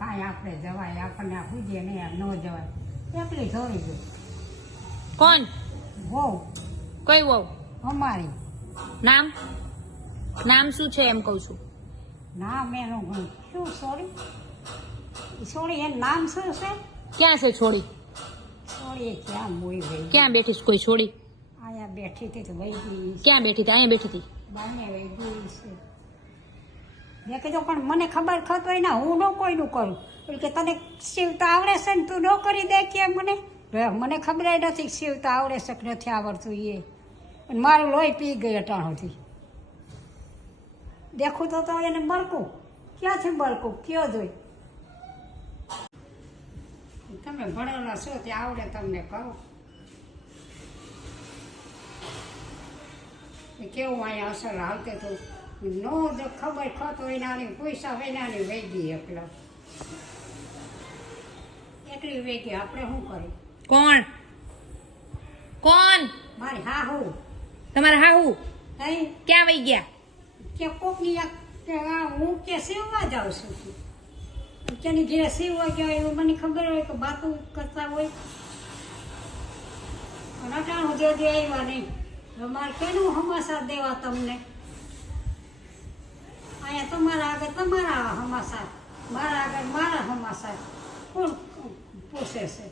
કાંઈ આપણે જવાય, આપણને પૂજે નહીં, ન જવાય. એકલી જોઈ ગઈ. કોણ? વહુ કઈ વહુ? અમારી. નામ? નામ શું છે એમ કહું છું. નામ એનું શું? સોરી સોરી, એનું નામ શું છે? ક્યાં છે છોડી? સોરી ક્યાં મોઈ ગઈ? ક્યાં બેઠી છે કોઈ છોડી? અહીંયા બેઠી હતી તો વહી ગઈ. ક્યાં બેઠી હતી? અહીંયા બેઠી હતી. બાને વહી ગઈ છે. મેં કીધું પણ મને ખબર ખત હોય ને, હું ન કોઈનું કરું. એટલે કે તને સીવતા આવડે છે ને, તું ન કરી દે કે મને. મને ખબર નથી સીવતા આવડે છે કે નથી આવડતું એ. અને મારું લોહી પી ગઈ અટાણોથી. દેખું તો એને બળકું. ક્યાંથી બળકું? કયો જોઈ? તમે ભણેલા છો તે આવડે તમને કરો. કેવું અહીંયા અસર હાલતે તો નો જો ખબર ખત હોય નાની, પૈસા હોય નાની વહી ગઈ એકલા. એકલી વહી ગઈ, આપણે શું કરીએ? કોણ? કોણ? મારી હાહુ. તમારા હાહુ નહીં ક્યાં વહી ગયા? કે કોકની હું કે સીવવા જાઉં છું. કેની ઘેરે સીવવા ગયા એવું મને ખબર હોય કે બાતું કરતા હોય. અટાણું જે આવ્યા નહીં. મારે કેનું હમાસા દેવા તમને? અહીંયા તમારા આગળ તમારા હમાસા, મારા આગળ મારા હમાસા. કોણ પૂછે છે?